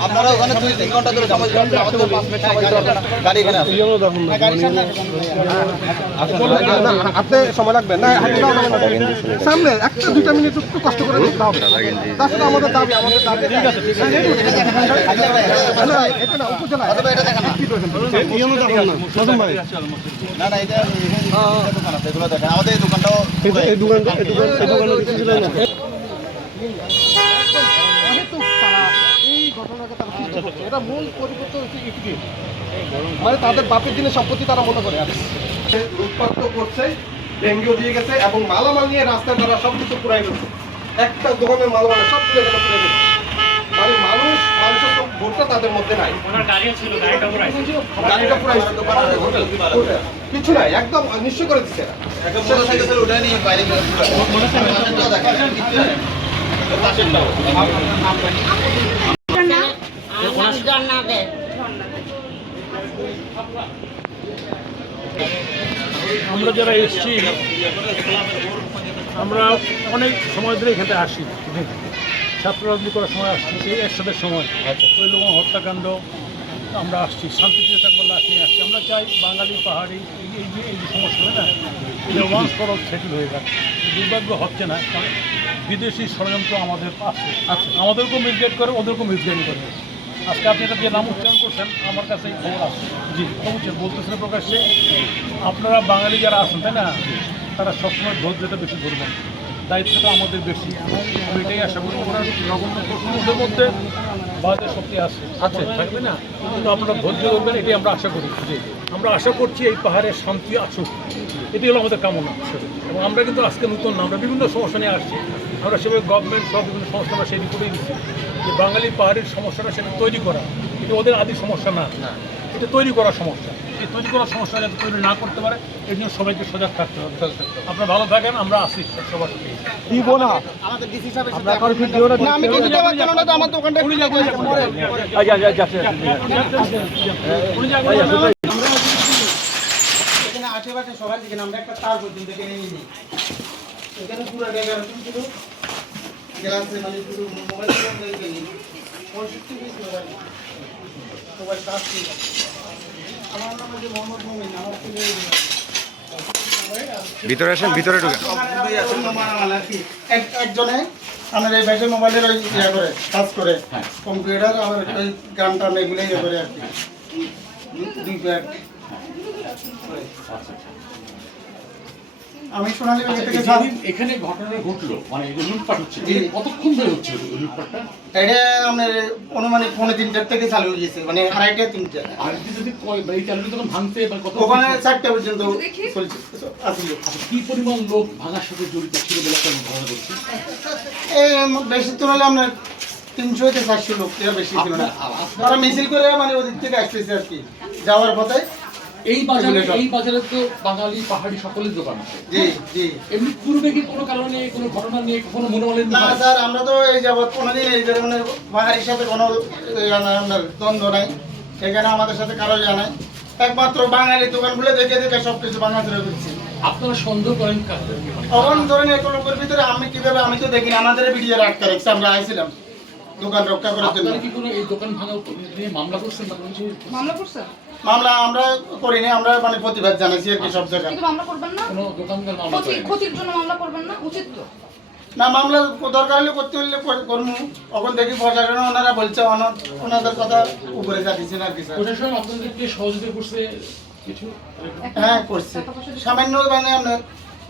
আপনারা ওখানে দুই তিন ঘণ্টা ধরে সময় হবে, আমাদের পাঁচ মিনিট সময় দিতে গাড়ি এখানে আছে। আপনি সময় লাগবে না। সামনে একটা দুইটা মিনিট একটু কষ্ট করে দিতে হবে। সাথে আমাদের দাবি আমাদের দাবি ঠিক আছে এটা না উপজেলা। এটা দেখেন না। ভাই। না, না, এটা- দোকান আছে, এগুলো দেখেন। আমাদের এই দোকানটাও এই দোকান এই দোকান এই দোকানে করছে। এটা মূল হচ্ছে মানে তাদের বাপের দিনের সম্পত্তি তারা মনে করে করছে ডেঙ্গিও দিয়ে গেছে এবং মালামাল নিয়ে রাস্তায় তারা সব কিছু পুরাই গেছে একটা দোকানের মালামাল সবগুলো এখানে পুরাই গেছে মানে মানুষ মানুষের তো ভোটটা তাদের মধ্যে নাই। গাড়িটা পুরাই কিছু নাই একদম নিশ্চয় করে দিচ্ছে। মোটরসাইকেল উঠে নিয়ে বাইরে বের করে। পাশেরটাও দেখেন, কিচ্ছু নেই। পাশেরটাও। আমরা যারা এসছি, আমরা অনেক সময় ধরে এখানে আসি। ছাত্র রাজনীতি করার সময় আসছি, সেই একসাথে সময়। ওই লোক হত্যাকাণ্ড, আমরা আসছি শান্তিপ্রিয় থাকব লাশ নিয়ে আসছি। আমরা চাই বাঙালি পাহাড়ি, এই এই যে এই যে সমস্যা না? এটা ওয়ান্স ফর অল সেটেল হয়ে যাক। দুর্ভাগ্য হচ্ছে না, কারণ বিদেশি ষড়যন্ত্র আমাদের আছে। আমাদেরকেও মিসগাইড করে, ওদেরকেও মিসগাইড করে। আজকে আপনি একটা যে নাম উচ্চারণ করছেন আমার কাছে এই খবর আছে। জি। খবর বলতেছেন প্রকাশ্যে আপনারা বাঙালি যারা আছেন তাই না? তারা সবসময় ধৈর্যটা বেশি ধরবেন দায়িত্বটা আমাদের বেশি। আমি এটাই আশা করি ওনার নগণ্য প্রশ্নের মধ্যে বাজার শক্তি আছে। আছে। থাকবে না? কিন্তু আপনারা ধৈর্য ধরবেন এটাই আমরা আশা করি। জি। আমরা আশা করছি এই পাহাড়ের শান্তি আসুক। এটি হলো আমাদের কামনা। এবং আমরা কিন্তু আজকে নতুন না আমরা বিভিন্ন সমস্যা নিয়ে আসছি। আমরা সেভাবে গভর্নমেন্ট সব বিভিন্ন সমস্যা আমরা সেই রিপোর্টেই দিচ্ছি। যে বাঙালি পাহাড়ের সমস্যাটা সেটা তৈরি করা। এটা ওদের আদি সমস্যা না। এটা তৈরি করার সমস্যা। এই তৈরি করার সমস্যা যাতে তৈরি না করতে পারে এই জন্য সবাইকে সজাগ থাকতে হবে। আপনারা ভালো থাকেন আমরা আসি সবার সাথে। দিব না। আমরা কারও ভিডিও না আমি কিন্তু দেওয়ার জন্য না আমার দোকানটা উনি যা, উনি যা, উনি যা। উনি যা। এখানে আশেপাশে সবাই দেখেন আমরা একটা তার পর্যন্ত এখানে নিয়ে নিই। এখানে পুরো জায়গা শুধু গ্লাসে মানে শুধু মোবাইল পঁয়ষট্টি পিস মোবাইল। আমার নাম হচ্ছে মোহাম্মদ মোমিন আমার ছেলে ভিতরে আসেন ভিতরে ঢুকে। এক- একজনে আমার এই ব্যাটের মোবাইলের ওই ইয়ে করে কাজ করে। কম্পিউটার আমার ওই গান টান এগুলো ইয়ে করে আর কি। দু- দুই প্যাট আমি সোনালী ব্যাংক থেকে যেদিন এখানে ঘটনা ঘটলো মানে এই যে লুটপাট হচ্ছে। কতক্ষণ ধরে হচ্ছে লুটপাটটা? এটা অনুমানিক পৌনে তিনটার থেকে চালু হয়ে গেছে মানে আড়াইটা তিনটা। আর যদি এই তখন ভাঙতে এবার কত ওখানে চারটা পর্যন্ত চলছে আসলে। আচ্ছা, কি পরিমাণ লোক ভাঙার সাথে জড়িত ছিল বলে একটা ধারণা করছি এই বেশি তো হলে আপনার তিনশো থেকে চারশো লোক এর বেশি ছিল না। তারা মিছিল করে মানে ওদিক থেকে আসতেছে আর কি যাওয়ার পথে। এই বাজারে এই বাজারে তো বাঙালি পাহাড়ি সকলের দোকান জি জি। এমনি পূর্বে কি কোনো কারণে কোনো ঘটনা নিয়ে মনোমালিন্য না? স্যার আমরা তো এই যাবৎ কোনোদিন এই ধরনের বাঙালির সাথে কোনো দ্বন্দ্ব নাই। এখানে আমাদের সাথে কারও জানাই একমাত্র বাঙালি দোকানগুলো দেখে দেখে সব কিছু ভাঙাচুরা করছি আপনারা সন্দেহ করেন মানে ধরেন এত লোকের ভিতরে আমি কীভাবে আমি তো দেখিনি আমাদের ভিডিও রাখতে রেখেছে আমরা আইছিলাম। দোকান রক্ষা করার জন্য। আপনারা কি কোনো এই দোকান ভাঙা নিয়ে মামলা করছেন বা কোনো? কিছু মামলা করছেন মামলা আমরা করিনি আমরা মানে প্রতিবাদ জানাইছি আর কি সব জায়গায়। কিন্তু মামলা করবেন না? কোনো দোকানদার মামলা ক্ষতি করেন? ক্ষতির জন্য মামলা করবেন না? উচিত তো। না মামলা দরকার হলে করতে হলে কর- করব এখন দেখি প্রশাসন ওনারা বলছে ওনা- ওনাদের কথা উপরে যাচ্ছেন আর কি স্যার। প্রশাসন আপনাদেরকে সহযোগিতা করছে কিছু? হ্যাঁ করছে। সামান্য মানে আপনার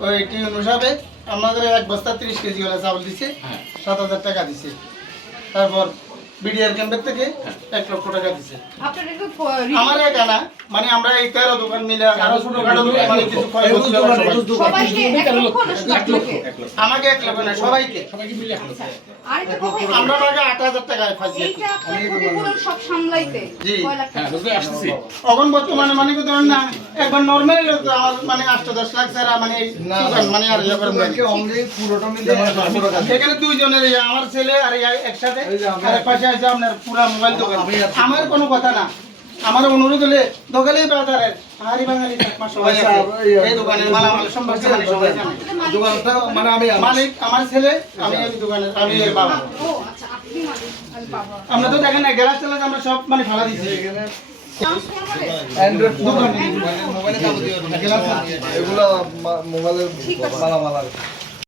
ওই অনুসারে আমাদের এক বস্তা তিরিশ কেজি ওলা চাউল দিছে হ্যাঁ। সাত হাজার টাকা দিছে। তারপর বিডিআর ক্যাম্পের থেকে এক লক্ষ টাকা দিছে। আমার একা না মানে আমরা এই তেরো দোকান মিলে আরও মানে কিছু শুধু আপনাকে? আমাকে এক লক্ষ না সবাইকে। কথা আমরা আগে আট হাজার ফাঁসি হ্যাঁ টাকা? এখন বর্তমানে মানে কি ধরেন না একবার নর্মাল আমার মানে আষ্ট দশ লাখ ছাড়া মানে মানে আর ইয়ে। এখানে দুইজনের ইয়ে, আমার ছেলে আর একসাথে। আর এক আছে আপনার পুরা মোবাইল দোকান। আমার কোনো কথা না। আমার অনুরোধ হলে দোকানেই বাজারের হারি বাঙালি চাকমা সবাই আছে। এই দোকানের মালামাল সম্পর্কে মানে সবাই জানে। দোকানটা মানে আমি মালিক আমার ছেলে আমি এই দোকানের আমি এর বাবা। ও আচ্ছা আপনি মালিক আমি বাবা আমরা তো দেখেন না গ্যালাস টেলাস আমরা সব মানে ফালা দিচ্ছি। এগুলো মোবাইলের আর কি।